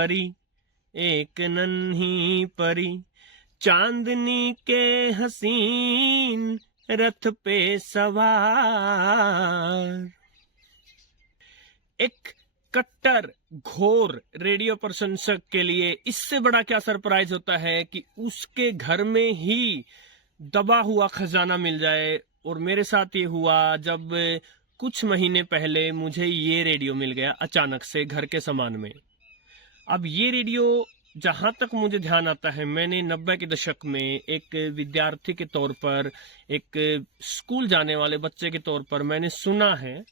परी, एक नन्ही परी, चांदनी के हसीन रथ पे सवार। एक कट्टर घोर रेडियो प्रशंसक के लिए इससे बड़ा क्या सरप्राइज होता है कि उसके घर में ही दबा हुआ खजाना मिल जाए। और मेरे साथ ये हुआ जब कुछ महीने पहले मुझे ये रेडियो मिल गया अचानक से घर के सामान में। अब ये रेडियो जहां तक मुझे ध्यान आता है, मैंने 90 के दशक में एक विद्यार्थी के तौर पर, एक स्कूल जाने वाले बच्चे के तौर पर मैंने सुना है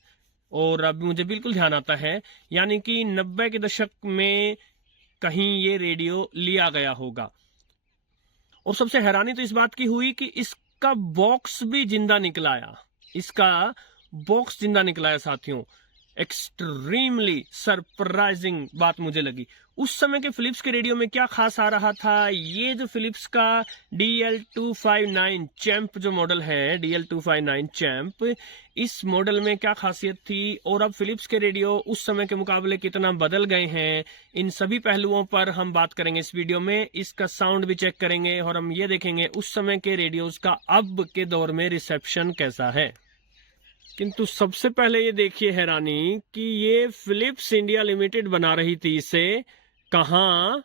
और अब मुझे बिल्कुल ध्यान आता है, यानी कि 90 के दशक में कहीं ये रेडियो लिया गया होगा। और सबसे हैरानी तो इस बात की हुई कि इसका बॉक्स भी जिंदा निकलाया, इसका बॉक्स जिंदा निकलाया साथियों। एक्सट्रीमली सरप्राइजिंग बात मुझे लगी। उस समय के फिलिप्स के रेडियो में क्या खास आ रहा था, ये जो फिलिप्स का DL259 चैंप जो मॉडल है, DL259 चैंप, इस मॉडल में क्या खासियत थी और अब फिलिप्स के रेडियो उस समय के मुकाबले कितना बदल गए हैं, इन सभी पहलुओं पर हम बात करेंगे इस वीडियो में। इसका साउंड भी चेक करेंगे और हम ये देखेंगे उस समय के रेडियोज का अब के दौर में रिसेप्शन कैसा है। किंतु सबसे पहले ये देखिए हैरानी कि ये फिलिप्स इंडिया लिमिटेड बना रही थी इसे कहाँ,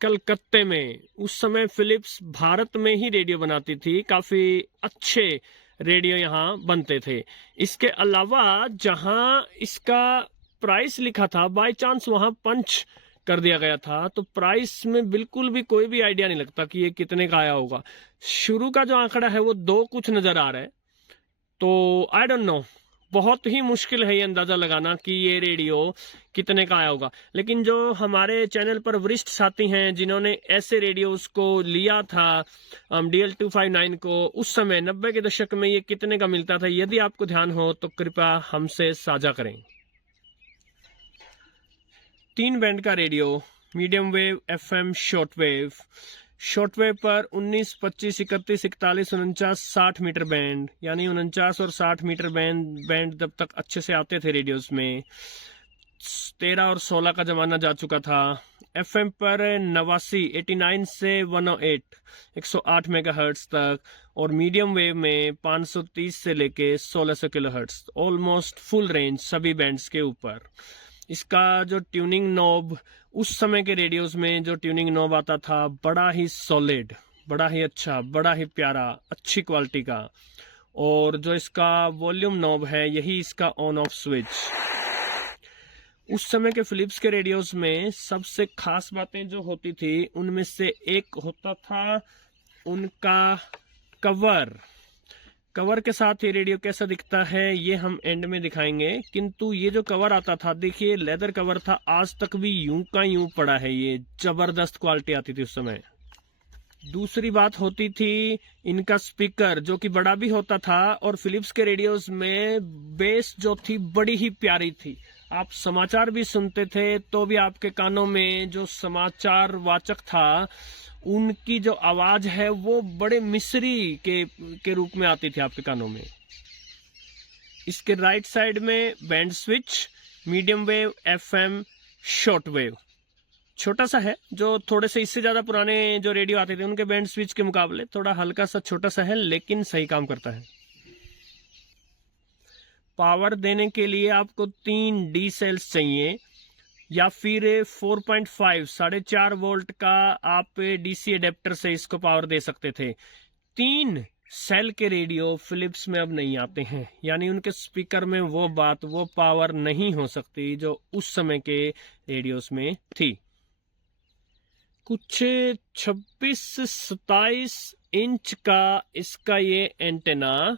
कलकत्ते में। उस समय फिलिप्स भारत में ही रेडियो बनाती थी, काफी अच्छे रेडियो यहाँ बनते थे। इसके अलावा जहाँ इसका प्राइस लिखा था, बाय चांस वहां पंच कर दिया गया था, तो प्राइस में बिल्कुल भी कोई भी आइडिया नहीं लगता कि ये कितने का आया होगा। शुरू का जो आंकड़ा है वो 2 कुछ नजर आ रहा है, तो आई डोंट नो, बहुत ही मुश्किल है ये अंदाजा लगाना कि ये रेडियो कितने का आया होगा। लेकिन जो हमारे चैनल पर वरिष्ठ साथी हैं जिन्होंने ऐसे रेडियोस को लिया था, DL259 को, उस समय 90 के दशक में ये कितने का मिलता था, यदि आपको ध्यान हो तो कृपया हमसे साझा करें। 3 बैंड का radio, medium wave, FM, shortwave पर 19, 25, 31, 41, 49, 60 मीटर बैंड, यानी 49 और 60 मीटर बैंड जब तक अच्छे से आते थे रेडियोस में। 13 और 16 का जमाना जा चुका था। FM पर 89 से 108, 108 मेगाहर्ट्ज तक, और मीडियम वेव में 530 से लेके 1600 किलोहर्ट्ज, ऑलमोस्ट फुल रेंज सभी बैंड्स के ऊपर। इसका जो ट्यूनिंग नॉब, उस समय के रेडियोस में जो ट्यूनिंग नॉब आता था, बड़ा ही सॉलिड, बड़ा ही अच्छा, बड़ा ही प्यारा, अच्छी क्वालिटी का। और जो इसका वॉल्यूम नॉब है, यही इसका ऑन ऑफ स्विच। उस समय के फिलिप्स के रेडियोस में सबसे खास बातें जो होती थी, उनमें से एक होता था उनका कवर के साथ ये रेडियो कैसा दिखता है ये हम एंड में दिखाएंगे। किंतु ये जो कवर आता था, देखिए लेदर कवर था, आज तक भी यूं का यूं पड़ा है, ये जबरदस्त क्वालिटी आती थी उस समय। दूसरी बात होती थी इनका स्पीकर, जो कि बड़ा भी होता था, और फिलिप्स के रेडियोस में बेस जो थी बड़ी ही प्यारी थी। आप समाचार भी सुनते थे तो भी आपके कानों में जो समाचार वाचक था, उनकी जो आवाज है वो बड़े मिस्री के रूप में आती थी आपके कानों में। इसके राइट साइड में band switch, medium wave, FM, short wave, छोटा सा है, जो थोड़े से इससे ज्यादा पुराने जो रेडियो आते थे उनके बैंड स्विच के मुकाबले थोड़ा हल्का सा छोटा सा है, लेकिन सही काम करता है। पावर देने के लिए आपको 3 D सेल्स चाहिए, या फिर 4.5 4.5 वोल्ट का आप DC एडेप्टर से इसको पावर दे सकते थे। 3 सेल के रेडियो फिलिप्स में अब नहीं आते हैं, यानी उनके स्पीकर में वो बात, वो पावर नहीं हो सकती जो उस समय के रेडियोस में थी। कुछ 26-27 इंच का इसका ये एंटेना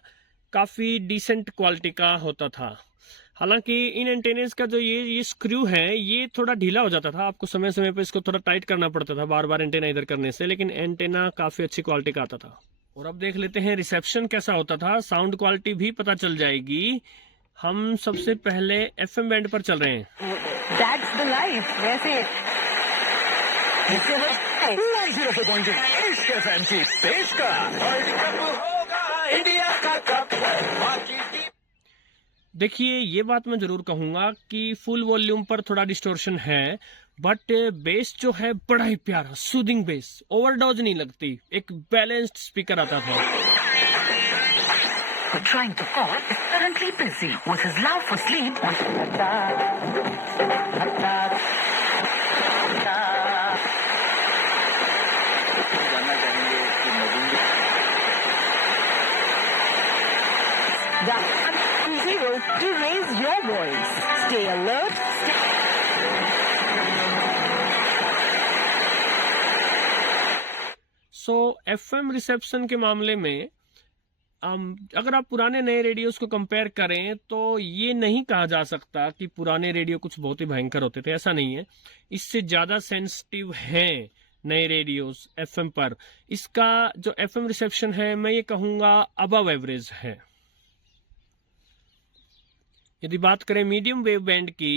काफी डिसेंट क्वालिटी का होता था। हालांकि इन एंटेनेस का जो ये स्क्रू है, ये थोड़ा ढीला हो जाता था, आपको समय समय पर इसको थोड़ा टाइट करना पड़ता था बार बार एंटेना इधर करने से, लेकिन एंटेना काफी अच्छी क्वालिटी का आता था। और अब देख लेते हैं रिसेप्शन कैसा होता था, साउंड क्वालिटी भी पता चल जाएगी। हम सबसे पहले FM बैंड पर चल रहे हैं। That's the life, वैसे इश्क FM की पेशकश, वर्ल्ड कप होगा इंडिया का कप। देखिए ये बात मैं जरूर कहूंगा कि फुल वॉल्यूम पर थोड़ा डिस्टोर्शन है, बट बेस जो है बड़ा ही प्यारा सूदिंग बेस, ओवरडोज नहीं लगती, एक बैलेंस्ड स्पीकर आता था। Trying to call is currently busy with his love for sleep. जानना चाहेंगे कि नवीन Zero to raise your voice. Stay alert. So FM reception के मामले में अगर आप पुराने नए रेडियोस को कंपेयर करें तो ये नहीं कहा जा सकता कि पुराने रेडियो कुछ बहुत ही भयंकर होते थे, ऐसा नहीं है। इससे ज्यादा सेंसिटिव हैं नए रेडियोस एफएम पर। इसका जो एफएम रिसेप्शन है मैं ये कहूंगा अबव एवरेज है। यदि बात करें मीडियम वेव बैंड की,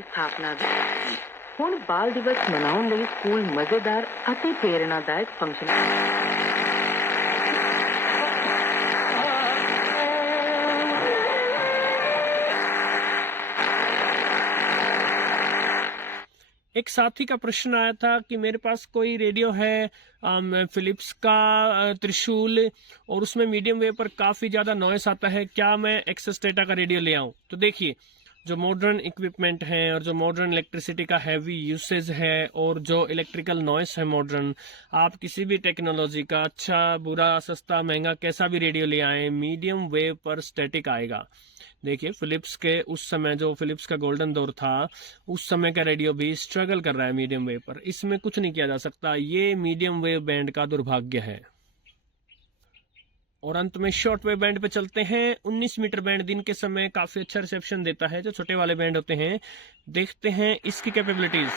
स्थापना ਹੁਣ ਬਾਲ ਦਿਵਸ ਮਨਾਉਣ ਲਈ ਸਕੂਲ ਮਜ਼ੇਦਾਰ ਅਤੇ ਪ੍ਰੇਰਣਾਦਾਇਕ ਫੰਕਸ਼ਨ एक साथी का प्रश्न आया था कि मेरे पास कोई रेडियो है फिलिप्स का त्रिशूल और उसमें मीडियम वेव पर काफी ज्यादा नॉइस आता है, क्या मैं एक्सेस डेटा का रेडियो ले आऊं? तो देखिए जो मॉडर्न इक्विपमेंट है और जो मॉडर्न इलेक्ट्रिसिटी का हैवी यूसेज है और जो इलेक्ट्रिकल नॉइस है मॉडर्न, आप किसी भी टेक्नोलॉजी का अच्छा बुरा सस्ता महंगा कैसा भी रेडियो ले आए, मीडियम वेव पर स्टैटिक आएगा। देखिए फिलिप्स के उस समय जो फिलिप्स का गोल्डन दौर था उस समय का रेडियो भी स्ट्रगल कर रहा है मीडियम वेव पर, इसमें कुछ नहीं किया जा सकता, ये मीडियम वेव बैंड का दुर्भाग्य है। और अंत में शॉर्ट वेव बैंड पे चलते हैं। 19 मीटर बैंड दिन के समय काफी अच्छा रिसेप्शन देता है, जो छोटे वाले बैंड होते हैं। देखते हैं इसकी कैपेबिलिटीज।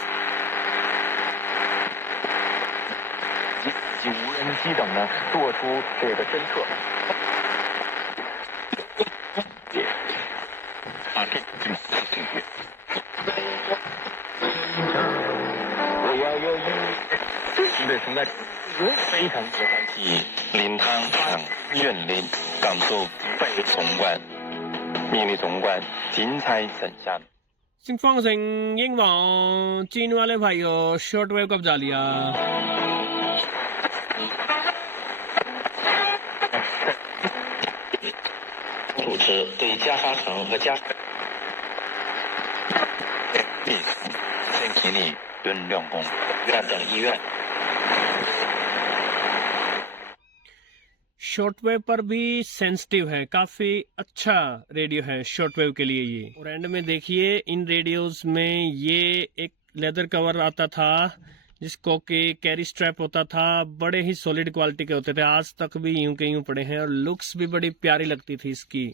及无人机等呢做出这个侦测。我要有对存在非常之欢喜，临汤堂眷恋，感受被重冠，命运重冠，精彩神像。 सिंह फॉन्ग सिंह यिंग वॉन्ग, चीन वाले भाइयों शॉर्ट वेव कब जा लिया? 主持对加沙城和加沙先给你敦亮宫院等医院。 शॉर्ट वेव पर भी सेंसिटिव है, काफी अच्छा रेडियो है शॉर्ट वेव के लिए ये। और एंड में देखिए इन रेडियोस में ये एक लेदर कवर आता था जिसको कि कैरी स्ट्रैप होता था, बड़े ही सॉलिड क्वालिटी के होते थे, आज तक भी यूं के यूं पड़े हैं और लुक्स भी बड़ी प्यारी लगती थी इसकी।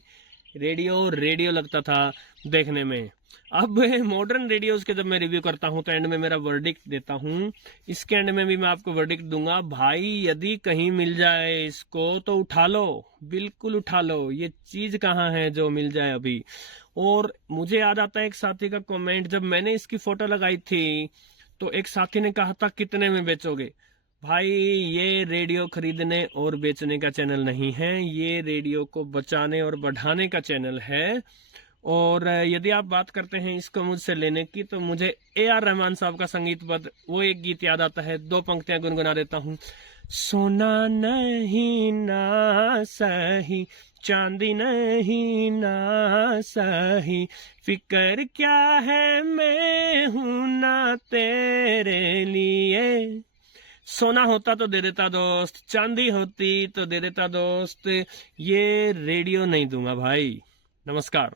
रेडियो लगता था देखने में। अब मॉडर्न रेडियोस के जब मैं रिव्यू करता हूं तो एंड में मेरा वर्डिक्ट देता हूं। इसके एंड में भी मैं आपको वर्डिक्ट दूंगा, भाई यदि कहीं मिल जाए इसको तो उठा लो, बिल्कुल उठा लो, ये चीज कहाँ है जो मिल जाए अभी। और मुझे याद आता है एक साथी का कमेंट, जब मैंने इसकी फोटो लगाई थी तो एक साथी ने कहा था कितने में बेचोगे? भाई ये रेडियो खरीदने और बेचने का चैनल नहीं है, ये रेडियो को बचाने और बढ़ाने का चैनल है। और यदि आप बात करते हैं इसको मुझसे लेने की तो मुझे AR रहमान साहब का संगीतबद्ध वो एक गीत याद आता है, 2 पंक्तियां गुनगुना देता हूँ। सोना नहीं ना सही, चांदी नहीं ना सही, फिकर क्या है मैं हूं ना तेरे लिए। सोना होता तो दे देता दोस्त, चांदी होती तो दे देता दोस्त, ये रेडियो नहीं दूंगा भाई। नमस्कार।